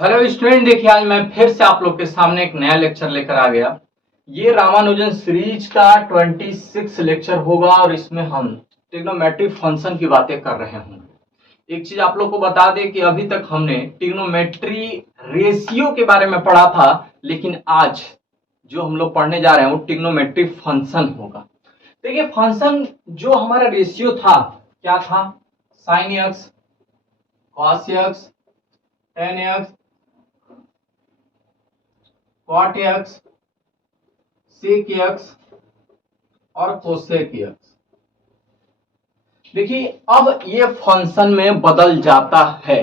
Hello student, देखिए आज मैं फिर से आप लोग के सामने एक नया लेक्चर लेकर आ गया। ये रामानुजन सीरीज का 26 लेक्चर होगा और इसमें हम ट्रिग्नोमेट्रिक फंक्शन की बातें कर रहे होंगे। एक चीज आप लोग को बता दें कि अभी तक हमने ट्रिग्नोमेट्री रेशियो के बारे में पढ़ा था, लेकिन आज जो हम लोग पढ़ने जा रहे हैं वो ट्रिग्नोमेट्रिक फंक्शन होगा। देखिए फंक्शन जो हमारा रेशियो था क्या था? Sine x, cos x, ten x, cot x, सेक एक्स और कोसेक एक्स। देखिए अब ये फंक्शन में बदल जाता है।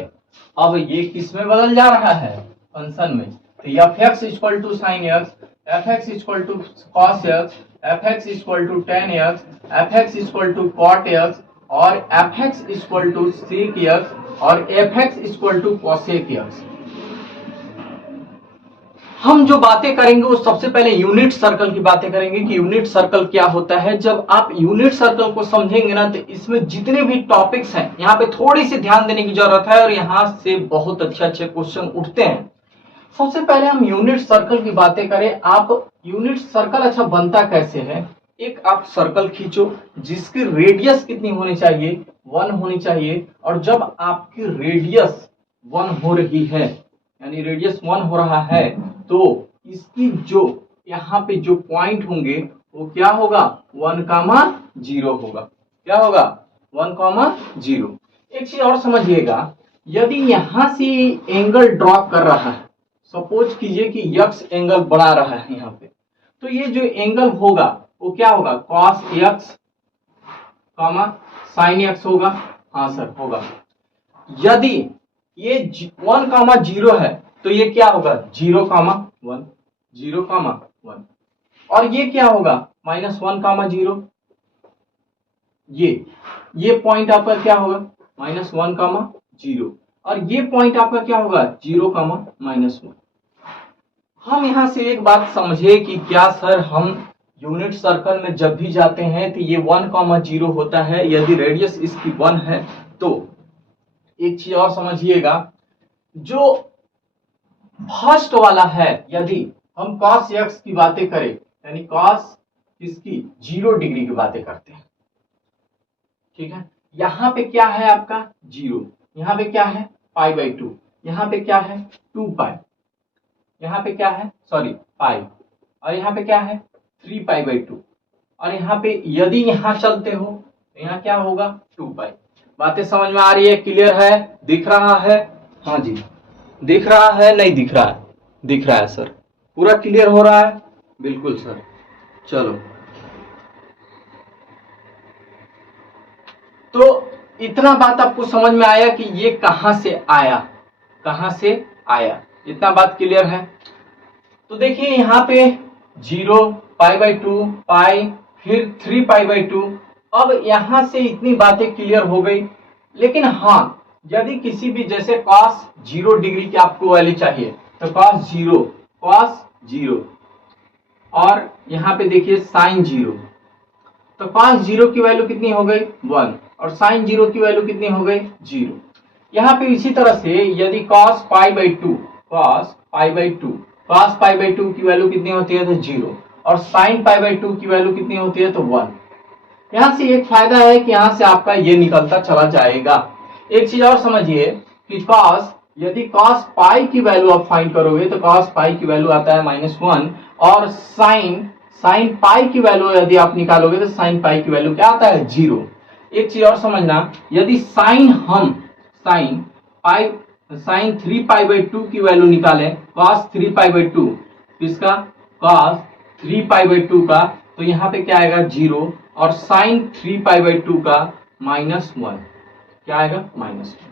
अब ये किस में बदल जा रहा है? फंक्शन में। तो f x equal to sine x, f x equal to cos x, f x equal to tan x, f x equal to cot x और f x equal to sec x और f x equal to cosec x. हम जो बातें करेंगे वो सबसे पहले unit circle की बातें करेंगे कि यूनिट सर्कल क्या होता है। जब आप यूनिट सर्कल को समझेंगे ना तो इसमें जितने भी टॉपिक्स हैं यहाँ पे थोड़ी सी ध्यान देने की जरूरत है और यहाँ से बहुत अच्छे अच्छे क्वेश्चन उठते हैं। सबसे पहले हम यूनिट सर्कल की बातें करें। आप यूनिट सर्कल अच्छा बनता कैसे है? एक आप सर्कल खींचो जिसकी रेडियस कितनी होनी चाहिए? 1 होनी चाहिए। और जब आपकी रेडियस 1 हो रही है, यानी रेडियस 1 हो रहा है, तो इसकी जो यहाँ पे जो पॉइंट होंगे वो क्या होगा? 1,0 होगा। क्या होगा? 1,0। एक चीज और समझिएगा, यदि यहां से एंगल ड्रॉप कर रहा है, सपोज कीजिए कि यक्स एंगल बना रहा है यहाँ पे, तो ये जो एंगल होगा वो क्या होगा? कॉस एक्स साइन एक्स होगा। हाँ सर होगा। यदि ये 1,0 है तो ये क्या होगा? 0,1, 0,1। और ये क्या होगा? -1,0। ये पॉइंट आपका क्या होगा? -1,0। और ये पॉइंट आपका क्या होगा? 0,-1। हम यहां से एक बात समझे कि क्या सर हम यूनिट सर्कल में जब भी जाते हैं तो ये 1,0 होता है यदि रेडियस इसकी 1 है। तो एक चीज और समझिएगा, जो फर्स्ट वाला है, यदि हम cos x की बातें करें, यानी cos इसकी 0 डिग्री की बातें करते हैं, ठीक है। यहाँ पे क्या है आपका? 0। यहाँ पे क्या है? π/2। यहाँ पे क्या है? 2π। यहाँ पे क्या है? सॉरी पाई। और यहाँ पे क्या है? 3π/2। और यहाँ पे यदि यहाँ चलते हो तो यहाँ क्या होगा? 2π। बातें समझ में आ रही है? क्लियर है? दिख रहा है? हाँ जी दिख रहा है? नहीं दिख रहा है? दिख रहा है सर। पूरा क्लियर हो रहा है? बिल्कुल सर। चलो, तो इतना बात आपको समझ में आया कि ये कहां से आया, कहां से आया, इतना बात क्लियर है। तो देखिए यहाँ पे 0, π/2, पाई, फिर 3π/2। अब यहां से इतनी बातें क्लियर हो गई। लेकिन हाँ, यदि किसी भी जैसे cos 0 डिग्री की आपको वैल्यू चाहिए तो cos 0 और यहाँ पे देखिए sin 0। तो cos 0 की वैल्यू कितनी हो गई? 1। और sin 0 की वैल्यू कितनी हो गई? 0। यहाँ पे इसी तरह से यदि cos π/2 की वैल्यू कितनी होती है? तो 0। और sin π/2 की वैल्यू कितनी होती है? तो 1। यहाँ से एक फायदा है कि यहाँ से आपका ये निकलता चला जाएगा। एक चीज और समझिए कि यदि cos पाई की वैल्यू आप फाइंड करोगे तो cos पाई की वैल्यू आता है -1। और साइन पाई की वैल्यू यदि आप निकालोगे तो साइन पाई की वैल्यू क्या आता है? 0। एक चीज और समझना, यदि साइन 3π/2 की वैल्यू निकालें, cos 3π/2 किसका? cos 3π/2 का, तो यहाँ पे क्या आएगा? 0। और साइन 3π/2 का -1 क्या आएगा? -1।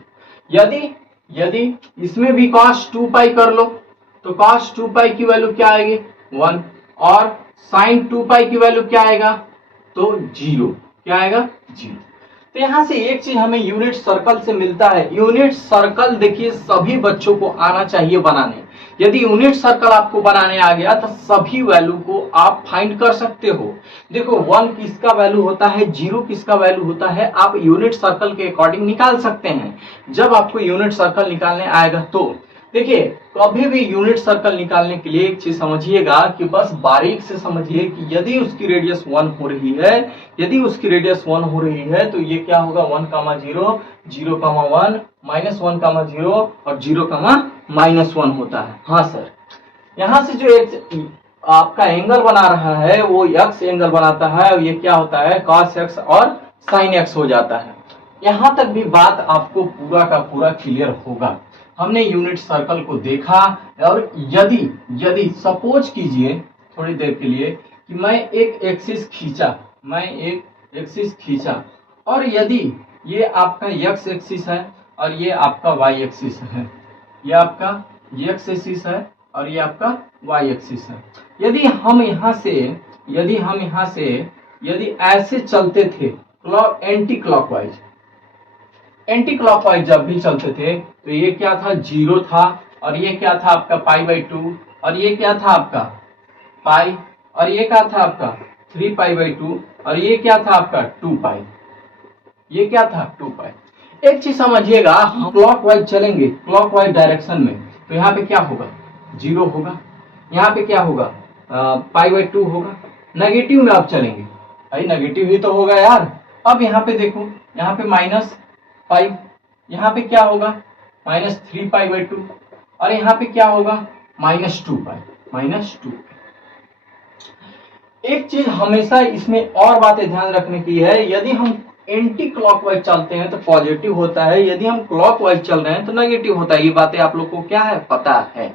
यदि इसमें भी cos 2π कर लो तो cos 2π की वैल्यू क्या आएगी? 1। और sin 2π की वैल्यू क्या आएगा? तो 0। क्या आएगा? 0। तो यहां से एक चीज हमें यूनिट सर्कल से मिलता है। यूनिट सर्कल देखिए सभी बच्चों को आना चाहिए बनाने। यदि यूनिट सर्कल आपको बनाने आ गया तो सभी वैल्यू को आप फाइंड कर सकते हो। देखो 1 किसका वैल्यू होता है, 0 किसका वैल्यू होता है, आप यूनिट सर्कल के अकॉर्डिंग निकाल सकते हैं। जब आपको यूनिट सर्कल निकालने आएगा तो देखिए कभी भी यूनिट सर्कल निकालने के लिए एक चीज समझिएगा कि बस बारीक से समझिए कि यदि उसकी रेडियस 1 हो रही है, यदि उसकी रेडियस 1 हो रही है तो ये क्या होगा 1, 0, 0, 1, -1, 0 और 0, -1 होता है। हाँ सर, यहाँ से जो एक आपका एंगल बना रहा है वो x एंगल बनाता है और ये क्या होता है cos x और sin x हो जाता है। यहाँ तक भी बात आपको पूरा का पूरा क्लियर होगा। हमने यूनिट सर्कल को देखा और यदि यदि सपोज कीजिए थोड़ी देर के लिए कि मैं एक एक्सिस खींचा और यदि ये आपका x एक्सिस है और ये आपका y एक्सिस है, ये आपका x एक्सिस है और ये आपका y एक्सिस है। यदि हम यहाँ से यदि ऐसे चलते थे एंटी क्लॉकवाइज जब भी चलते थे तो ये क्या था 0 था और ये क्या था आपका π/2 और ये क्या था आपका पाई और ये क्या था आपका 3π/2 और ये क्या था आपका 2π, ये क्या था 2π। एक चीज समझिएगा, हम क्लॉकवाइज चलेंगे क्लॉकवाइज डायरेक्शन में तो यहाँ पे क्या होगा 0 होगा, यहाँ पे क्या होगा π/2 होगा। नेगेटिव में आप चलेंगे भाई नेगेटिव ही तो होगा यार। अब यहाँ पे देखो यहाँ पे -5, यहाँ पे क्या होगा -3π/2 और यहाँ पे क्या होगा -2π। एक चीज हमेशा इसमें और बातें ध्यान रखने की है, यदि हम एंटी क्लॉकवाइज चलते हैं तो पॉजिटिव होता है, यदि हम क्लॉकवाइज चल रहे हैं तो नेगेटिव होता है। ये बातें आप लोग को क्या है पता है।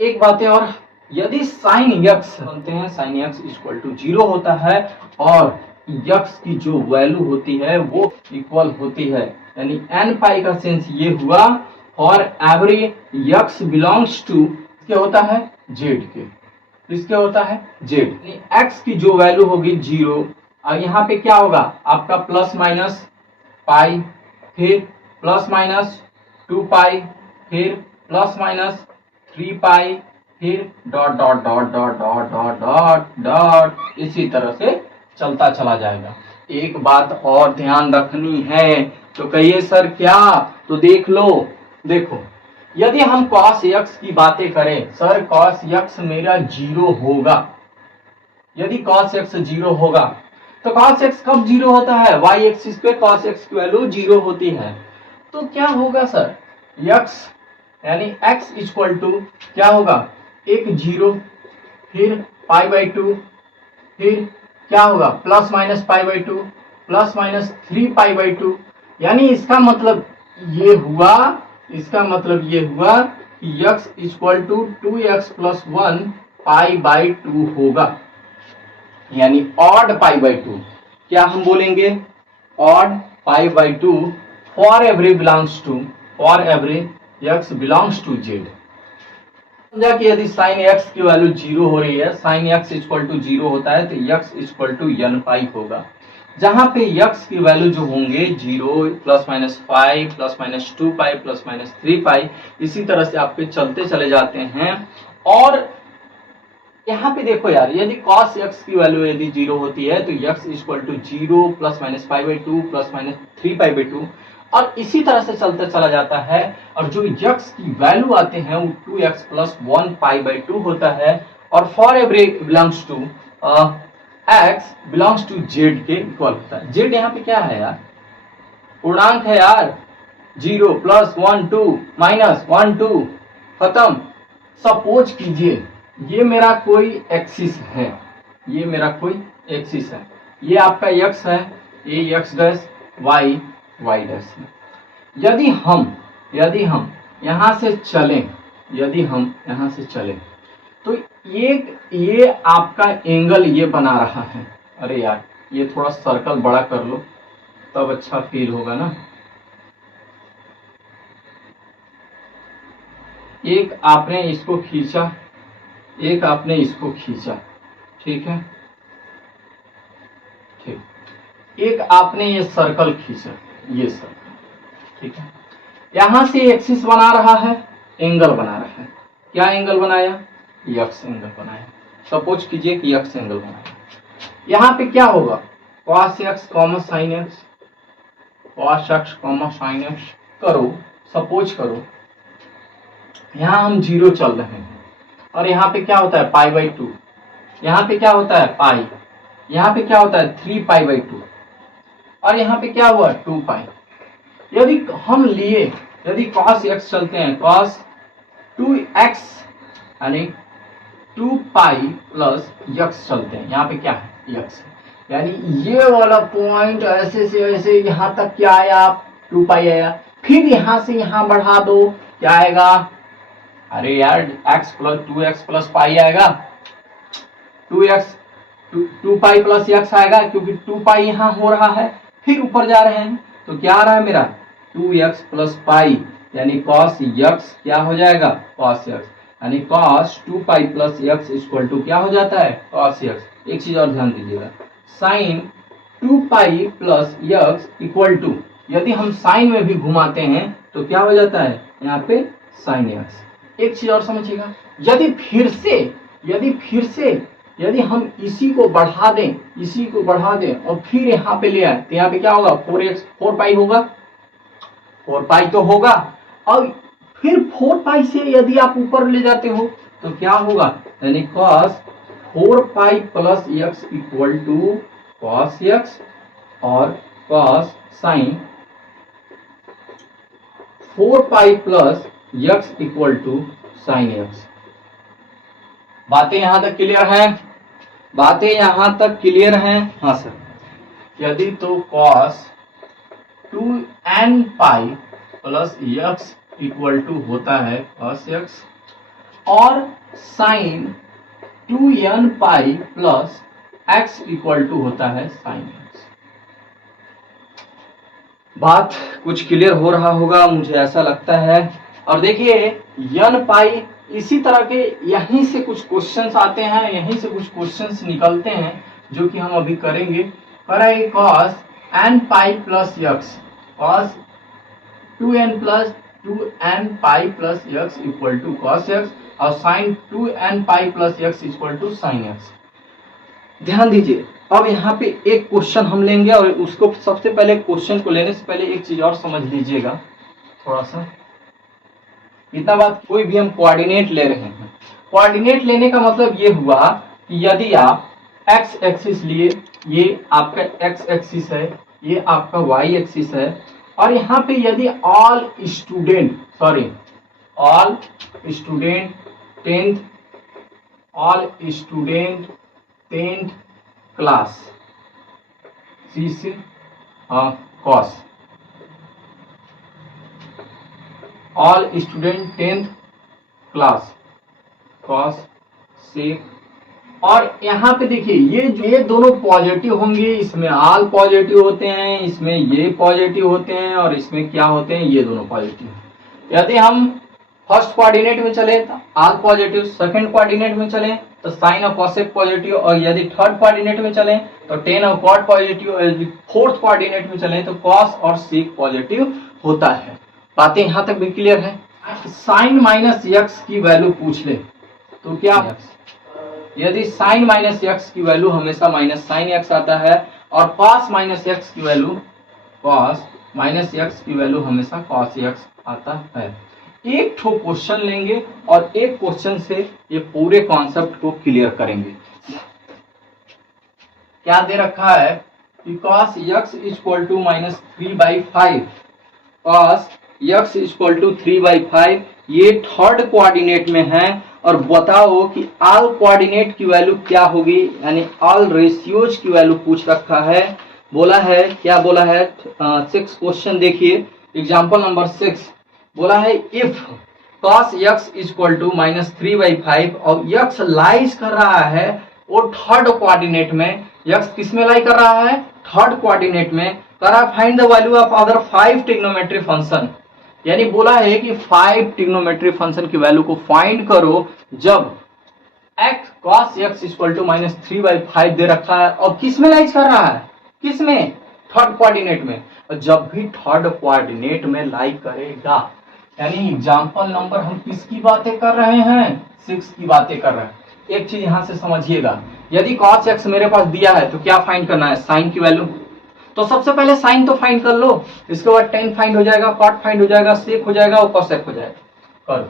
एक बात और, यदि sin x बनते हैं sin x = 0 होता है और x की जो वैल्यू होती है वो इक्वल होती है, यानी n π का सेंस ये हुआ और एवरी x बिलोंग्स टू क्या होता है z के, इसके होता है z, x की जो वैल्यू होगी 0 और यहाँ पे क्या होगा आपका ±π, फिर ±2π, फिर ±3π, फिर dot dot dot dot dot dot dot dot इसी तरह से चलता चला जाएगा। एक बात और ध्यान रखनी है, तो कहिए सर क्या, तो देख लो, देखो यदि हम cos x की बातें करें, सर cos x मेरा 0 होगा, यदि cos x 0 होगा तो cos x कब 0 होता है, y एक्सिस पे cos x की वैल्यू 0 होती है। तो क्या होगा सर x यानी x = क्या होगा एक 0, फिर π/2, फिर क्या होगा ±π/2 ±3π/2, यानी इसका मतलब ये हुआ कि x = 2x + 1 π/2 होगा, यानी ऑड π/2। क्या हम बोलेंगे odd π/2 for every x belongs to z। समझा कि यदि sin x की वैल्यू 0 हो रही है, sin x = 0 होता है तो x = nπ होगा, जहां पे x की वैल्यू जो होंगे 0 ±5 ±2π ±3π, इसी तरह से आपके चलते चले जाते हैं। और यहाँ पे देखो यार, यदि cos x की वैल्यू यदि 0 होती है तो x = 0 ±π/2 ±3π/2 और इसी तरह से चलते चला जाता है। और जो x की वैल्यू आते हैं वो 2x + 1 π/2 होता है और for every x belongs to z के इक्वल होता है। z यहाँ पे क्या है यार, पूर्णांक है यार, 0 +1 2 -1 2 खत्म। सपोज कीजिए ये मेरा कोई एक्सिस है, ये आपका x है, ये x डैश y डैश है। यदि हम यहाँ से चलें, तो ये आपका एंगल ये बना रहा है। अरे यार ये थोड़ा सर्कल बड़ा कर लो तब अच्छा फील होगा ना। एक आपने इसको खींचा, एक आपने इसको खींचा, ठीक है, ठीक, एक आपने ये सर्कल खींचा, ये सर्कल, ठीक है। यहां से एक्सिस बना रहा है, एंगल बना रहा है। क्या एंगल बनाया, x एंगल बनाया। सपोज कीजिए कि x एंगल बनाया। यहाँ पे क्या होगा cos x, sin x, cos x, sin x करो, सपोज करो यहाँ हम 0 चल रहे हैं और यहाँ पे क्या होता है π/2, यहाँ पे क्या होता है पाई, यहाँ पे क्या होता है 3π/2 और यहाँ पे क्या हुआ 2π। यदि हम लिए, यदि cos x चलते हैं, cos 2x यानी 2π प्लस x चलते हैं, यहाँ पे क्या है x, यानी ये वाला पॉइंट ऐसे से ऐसे यहाँ तक क्या आया 2π आया, फिर यहाँ से यहाँ बढ़ा दो क्या आएगा, अरे यार x plus 2x plus pi आएगा, 2π प्लस x आएगा क्योंकि 2π यहाँ हो रहा है, फिर ऊपर जा रहे हैं तो क्या आ रहा है मेरा 2x प्लस पाई, यानी cos x क्या हो जाएगा cos x, यानी cos 2π plus x equal to क्या हो जाता है cos x। एक चीज और ध्यान दीजिएगा, sin 2π plus x equal to, यदि हम साइन में भी घुमाते हैं तो क्या हो जाता है यहाँ पे sin x। एक चीज और समझिएगा, यदि हम इसी को बढ़ा दें और फिर यहाँ पे ले आए तो यहाँ पे क्या होगा 4π होगा, 4π तो होगा, और फिर 4π से यदि आप ऊपर ले जाते हो तो क्या होगा, यानी cos 4π plus x equal to cos x और cos sin 4π plus x equal to sin x। बातें यहां तक क्लियर हैं? हाँ सर। यदि तो cos 2nπ plus x equal to होता है cos x और sin 2nπ plus x equal to होता है sin x। बात कुछ क्लियर हो रहा होगा मुझे ऐसा लगता है। और देखिए n इसी तरह के यहीं से कुछ क्वेश्चंस आते हैं, यहीं से कुछ क्वेश्चंस निकलते हैं जो कि हम अभी करेंगे। करें cos nπ plus x, cos 2nπ plus x equal to cos x और sin 2nπ plus x equal to sin x। ध्यान दीजिए, अब यहाँ पे एक क्वेश्चन हम लेंगे और उसको सबसे पहले क्वेश्चन को लेने से पहले एक चीज और समझ लीजिएगा थोड़ा सा। इतना बात, कोई भी हम कोऑर्डिनेट ले रहे हैं, कोऑर्डिनेट लेने का मतलब ये हुआ कि यदि आप x एक्सिस लिए, ये आपका x एक्सिस है, ये आपका y एक्सिस है, और यहाँ पे यदि all student 10th class C से cos, all student 10th class cos से, और यहाँ पे देखिए ये दोनों पॉजिटिव होंगे, इसमें ऑल पॉजिटिव होते हैं, इसमें ये पॉजिटिव होते हैं और इसमें क्या होते हैं, ये दोनों पॉजिटिव। यदि हम फर्स्ट कोऑर्डिनेट में चले तो ऑल पॉजिटिव, सेकंड कोऑर्डिनेट में चले तो साइन और कॉसेक पॉजिटिव, और यदि थर्ड कोऑर्डिनेट में चले तो टेन और कॉट पॉजिटिव, और यदि फोर्थ कोऑर्डिनेट में चले तो कॉस और सेक पॉजिटिव होता है। बातें यहाँ तक भी क्लियर है? साइन माइनस एक्स की वैल्यू पूछ ले तो क्या, यदि साइन माइनस एक्स की वैल्यू हमेशा माइनस साइन एक्स आता है और कॉस माइनस एक्स की वैल्यू हमेशा कॉस एक्स आता है। एक ठो क्वेश्चन लेंगे और एक क्वेश्चन से ये पूरे कॉन्सेप्ट को क्लियर करेंगे। क्या दे रखा है कि cos x equal to minus 3/5, cos x equal to 3/5, ये थर्ड कोऑर्डिनेट में है। और बताओ कि ऑल कोऑर्डिनेट की वैल्यू क्या होगी, यानी ऑल रेशियोज की वैल्यू पूछ रखा है। बोला है, क्या बोला है, 6 क्वेश्चन देखिए, एग्जांपल नंबर 6 बोला है if cos x equal to minus 3/5 और x लाइज कर रहा है वो थर्ड कोऑर्डिनेट में, x किस में लाई कर रहा है, थर्ड कोऑर्डिनेट में, करा find the value of other 5 trigonometry function. यानी बोला है कि 5 ट्रिग्नोमेट्री फंक्शन की वैल्यू को फाइंड करो जब x cos x equal to minus 3/5 दे रखा है और किस में लाइज कर रहा है, किस में, थर्ड कोऑर्डिनेट में। और जब भी थर्ड कोऑर्डिनेट में लाई करेगा, यानी एग्जांपल नंबर हम किसकी बातें कर रहे हैं, 6 की बातें कर रहे हैं। एक चीज यहां से समझिएगा, यदि cos x मेरे पास दिया है तो क्या फाइंड करना है, साइन की वैल्यू। तो सबसे पहले साइन तो फाइंड कर लो, इसके बाद टेन फाइंड हो जाएगा, कॉट फाइंड हो जाएगा, सेक हो जाएगा और कॉसेक हो जाएगा। करो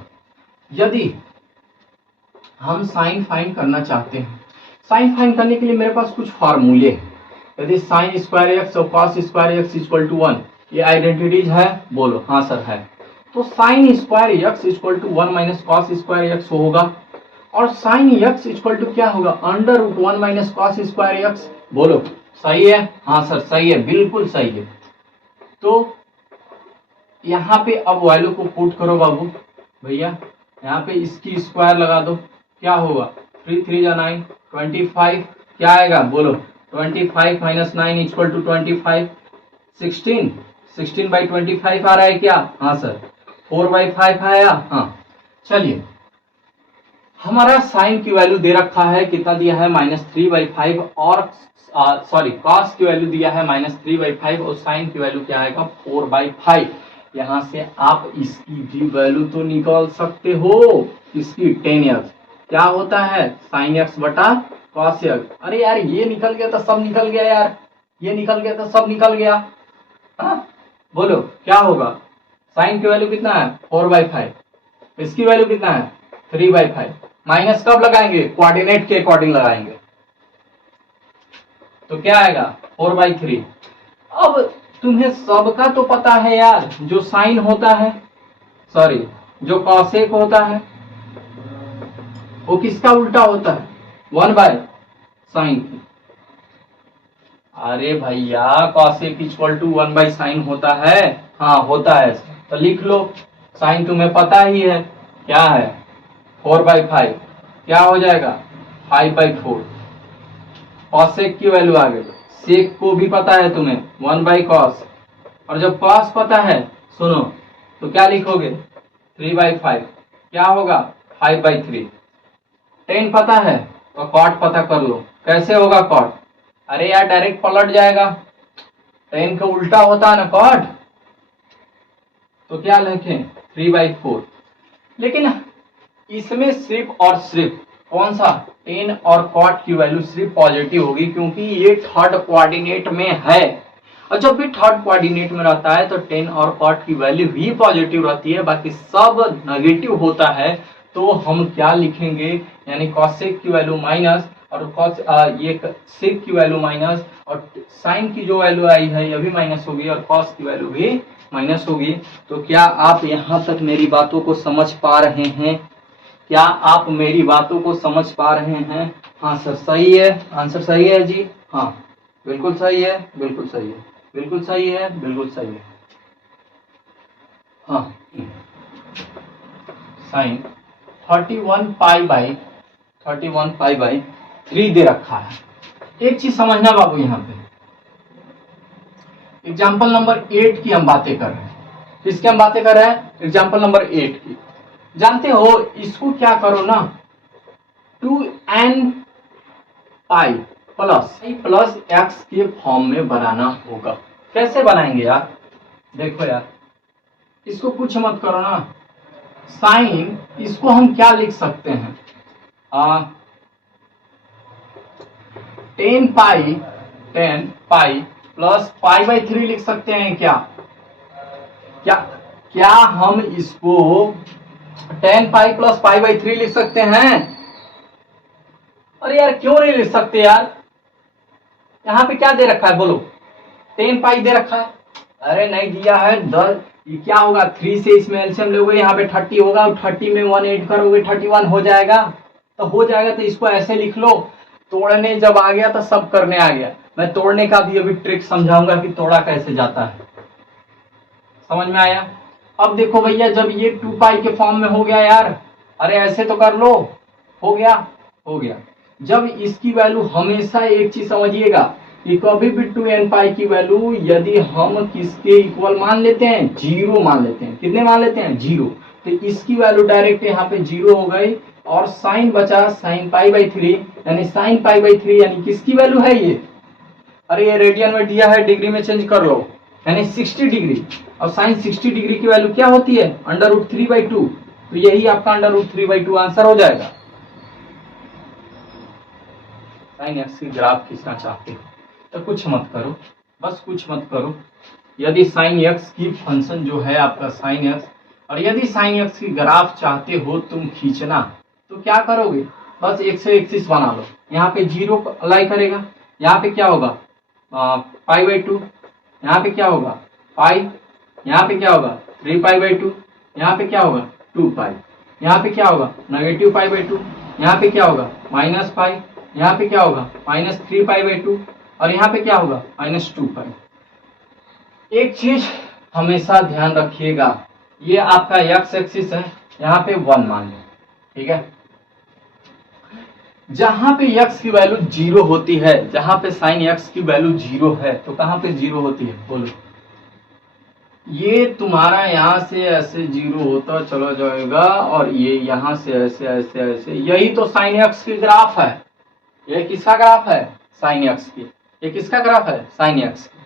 यदि हम साइन फाइंड करना चाहते हैं, साइन फाइंड करने के लिए मेरे पास कुछ फार्मूले हैं। यदि साइन स्क्वायर एक्स और cos square x equal to 1, ये आइडेंटिटीज है, बोलो हाँ सर है। तो sine square x equal to 1 minus cos square x होगा, और साइन एक्स इक्वल टू क्या होगा, under root 1 minus cos square x. बोलो सही है, हाँ सर सही है, बिल्कुल सही है। तो यहाँ पे अब वैल्यू को पुट करो बाबू भैया, यहाँ पे इसकी स्क्वायर लगा दो, क्या होगा 3 3 जा 9, 25 क्या आएगा बोलो, 25 माइनस 9 इक्वल टू 25, 16, 16 बाई 25 आ रहा है क्या, हाँ सर। 4/5 आया, हाँ। चलिए हमारा साइन की वैल्यू दे रखा है, कितना दिया है -3/5, और सॉरी कॉस की वैल्यू दिया है -3/5, और साइन की वैल्यू क्या आएगा 4/5। यहाँ से आप इसकी भी वैल्यू तो निकाल सकते हो, इसकी 10x क्या होता है साइन एक्स बटा कॉस एक्स। अरे यार ये निकल गया तो सब निकल गया यार, ये निकल गया तो सब निकल गया। हाँ बोलो क्या होगा, साइन की वैल्यू कितना है 4/5, इसकी वैल्यू कितना है 3/5। माइनस कब लगाएंगे, कोऑर्डिनेट के अकॉर्डिंग लगाएंगे, तो क्या आएगा 4/3। अब तुम्हें सबका तो पता है यार, जो साइन होता है, सॉरी जो कॉसेक होता है वो किसका उल्टा होता है, 1/sin। अरे भैया कॉसेक इक्वल टू 1/sin होता है, हाँ होता है, तो लिख लो। साइन तुम्हें पता ही है क्या है 4/5, क्या हो जाएगा 5/4। कॉसेक की वैल्यू आ गई, सेक को भी पता है तुम्हें 1/cos, और जब cos पता है सुनो तो क्या लिखोगे 3/5, क्या होगा 5/3। 10 पता है तो cot पता कर लो, कैसे होगा cot, अरे यार डायरेक्ट पलट जाएगा, 10 का उल्टा होता है ना cot, तो क्या लिखें 3/4। लेकिन इसमें सिर्फ और सिर्फ कौन सा 10 और cot की वैल्यू सिर्फ पॉजिटिव होगी, क्योंकि ये थर्ड कोऑर्डिनेट में है, और जब भी थर्ड कोऑर्डिनेट में रहता है तो 10 और cot की वैल्यू ही पॉजिटिव रहती है, बाकी सब नेगेटिव होता है। तो हम क्या लिखेंगे, यानी कॉसेक की वैल्यू माइनस, और कॉस ये सेक की वैल्यू माइनस, और साइन की जो वैल्यू आई है ये भी माइनस होगी, और कॉस की वैल्यू भी माइनस होगी। तो क्या आप यहाँ तक मेरी बातों को समझ पा रहे हैं, क्या आप मेरी बातों को समझ पा रहे हैं, हाँ सर सही है, आंसर सही है जी, हाँ बिल्कुल सही है, बिल्कुल सही है, बिल्कुल सही है, बिल्कुल सही है। हाँ साइन 31π/3 दे रखा है। एक चीज समझना बाबू, यहाँ पे एग्जाम्पल नंबर 8 की हम बातें कर रहे हैं, किसकी हम बातें कर रहे हैं, एग्जाम्पल नंबर 8 की। जानते हो इसको क्या करो ना, 2n पाई प्लस एक्स के फॉर्म में बनाना होगा। कैसे बनाएंगे यार, देखो यार इसको कुछ मत करो ना, साइन इसको हम क्या लिख सकते हैं 10 पाई प्लस π/3 लिख सकते हैं क्या, क्या क्या हम इसको 10 पाई प्लस π/3 लिख सकते हैं। अरे यार क्यों नहीं लिख सकते यार, यहाँ पे क्या दे रखा है बोलो, 10 पाई दे रखा है, अरे नहीं दिया है 10, ये क्या होगा 3 से इसमें एलसीएम लोगे, यहाँ पे 30 होगा, 30 में 1 ऐड करोगे 31 हो जाएगा, तो हो जाएगा। तो इसको ऐसे लिख लो, तोड़ने जब आ गया तो सब करने आ गया। मैं तोड़ने का भी अभी ट्रिक समझाऊंगा कि तोड़ा कैसे जाता है, समझ में आया। अब देखो भैया जब ये 2 पाई के फॉर्म में हो गया यार, अरे ऐसे तो कर लो, हो गया हो गया। जब इसकी वैल्यू हमेशा एक चीज समझिएगा कि कभी भी 2n पाई की वैल्यू यदि हम किसके इक्वल मान लेते हैं, 0 मान लेते हैं, कितने मान लेते हैं 0, तो इसकी वैल्यू डायरेक्ट यहाँ पे 0 हो गई, और साइन बचा साइन π/3, यानी साइन π/3 यानी किसकी वैल्यू है ये, अरे ये रेडियन में दिया है, डिग्री में चेंज कर लो, यानी 60 डिग्री, और साइन 60 डिग्री की वैल्यू क्या होती है √3/2, तो यही आपका √3/2 आंसर हो जाएगा। साइन एक्स की ग्राफ खींचना चाहते हो तो कुछ मत करो, बस कुछ मत करो। यदि साइन एक्स की फंक्शन जो है आपका साइन एक्स और यदि साइन एक्स की ग्राफ चाहते हो तुम खींचना तो क्या करोगे, बस एक से एक्सिस बना लो, यहाँ पे 0 अप्लाई करेगा, यहाँ पे क्या होगा π/2, यहाँ पे क्या होगा पाई, यहाँ पे क्या होगा 3π/2, यहाँ पे क्या होगा 2π, यहाँ पे क्या होगा -π/2, यहाँ पे क्या होगा -π, यहाँ पे क्या होगा -3π/2 और यहाँ पे क्या होगा -2π। एक चीज हमेशा ध्यान रखिएगा, ये आपका एक्स एक्सिस है, यहाँ पे 1 मान लो, ठीक है। जहां पे x की वैल्यू 0 होती है, जहां पे साइन x की वैल्यू 0 है तो कहां पे 0 होती है बोलो, ये तुम्हारा यहां से ऐसे 0 होता चला जाएगा और ये यहां से ऐसे ऐसे ऐसे, यही तो साइन x की ग्राफ है। ये किसका ग्राफ है साइन x की, ये किसका ग्राफ है साइन x की।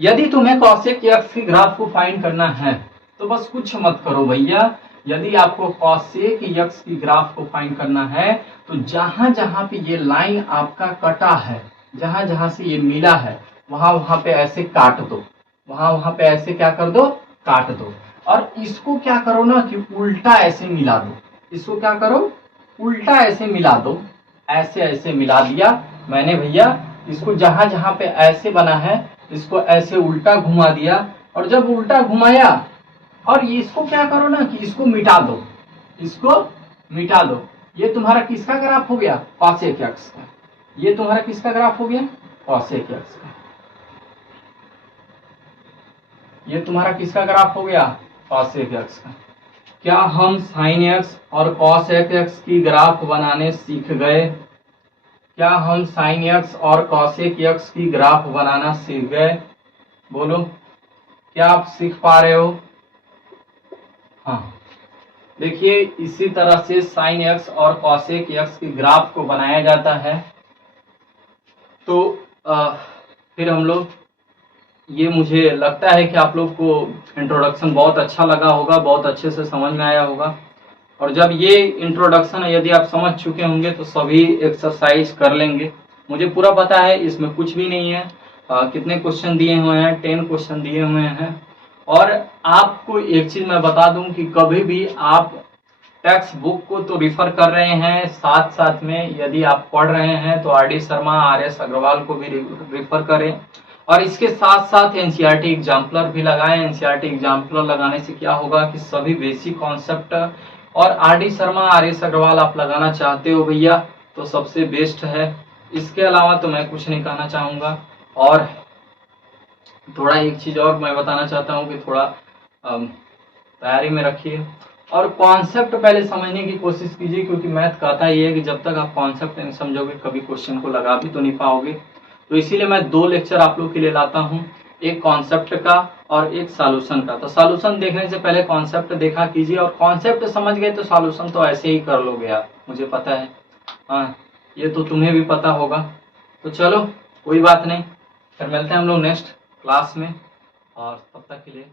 यदि तुम्हें कॉसेक x की ग्राफ को फाइंड करना है तो बस कुछ मत करो भैया, यदि आपको कॉसेक x की ग्राफ को फाइंड करना है तो जहां जहां पे ये लाइन आपका कटा है, जहां जहां से ये मिला है वहां वहां पे ऐसे काट दो, वहां वहां पे ऐसे क्या कर दो काट दो, और इसको क्या करो ना कि उल्टा ऐसे मिला दो, इसको क्या करो उल्टा ऐसे मिला दो, ऐसे ऐसे मिला दिया मैंने भैया, इसको जहां जहां पे ऐसे बना है इसको ऐसे उल्टा घुमा दिया, और जब उल्टा घुमाया और इसको क्या करो ना कि इसको मिटा दो, इसको मिटा दो, ये तुम्हारा किसका ग्राफ हो गया कॉसेक एक्स का, ये तुम्हारा किसका ग्राफ हो गया कॉसेक एक्स का, ये तुम्हारा किसका ग्राफ हो गया कॉसेक एक्स का। क्या हम साइन एक्स और कॉसेक एक्स की ग्राफ बनाने सीख गए, क्या हम साइन एक्स और कॉसेक एक्स की ग्राफ बनाना सीख गए, बोलो क्या आप सीख पा रहे हो। हाँ देखिए इसी तरह से साइन एक्स और कॉसेक एक्स की ग्राफ को बनाया जाता है। तो फिर हम लोग, ये मुझे लगता है कि आप लोग को इंट्रोडक्शन बहुत अच्छा लगा होगा, बहुत अच्छे से समझ में आया होगा, और जब ये इंट्रोडक्शन यदि आप समझ चुके होंगे तो सभी एक्सरसाइज कर लेंगे। मुझे पूरा पता है इसमें कुछ भी नहीं है, कितने क्वेश्चन दिए हुए हैं 10 क्वेश्चन दिए हुए हैं। और आपको एक चीज मैं बता दूं कि कभी भी आप टेक्स्ट बुक को तो रिफर कर रहे हैं, साथ साथ में यदि आप पढ़ रहे हैं तो R D Sharma RS Agarwal को भी रिफर करें, और इसके साथ साथ एनसीईआरटी एग्जाम्पलर भी लगाएं। एनसीईआरटी एग्जाम्पलर लगाने से क्या होगा कि सभी बेसिक कॉन्सेप्ट, और R D Sharma RS Agarwal आप लगाना चाहते हो भैया तो सबसे बेस्ट है। इसके अलावा तो मैं कुछ नहीं कहना चाहूँगा। और थोड़ा एक चीज़ और मैं बताना चाहता हूँ कि थोड़ा तैयारी में रखिए और कॉन्सेप्ट पहले समझने की कोशिश कीजिए, क्योंकि मैथ कहता ही है कि जब तक आप कॉन्सेप्ट नहीं समझोगे कभी क्वेश्चन को लगा भी तो नहीं पाओगे। तो इसीलिए मैं 2 लेक्चर आप लोग के लिए लाता हूँ, एक कॉन्सेप्ट का और एक सॉल्यूशन का। तो सॉल्यूशन देखने से पहले कॉन्सेप्ट देखा कीजिए, और कॉन्सेप्ट समझ गए तो सॉल्यूशन तो ऐसे ही कर लोगे आप, मुझे पता है। हाँ ये तो तुम्हें भी पता होगा। तो चलो कोई बात नहीं, फिर मिलते हैं हम लोग नेक्स्ट क्लास में, और तब तक के लिए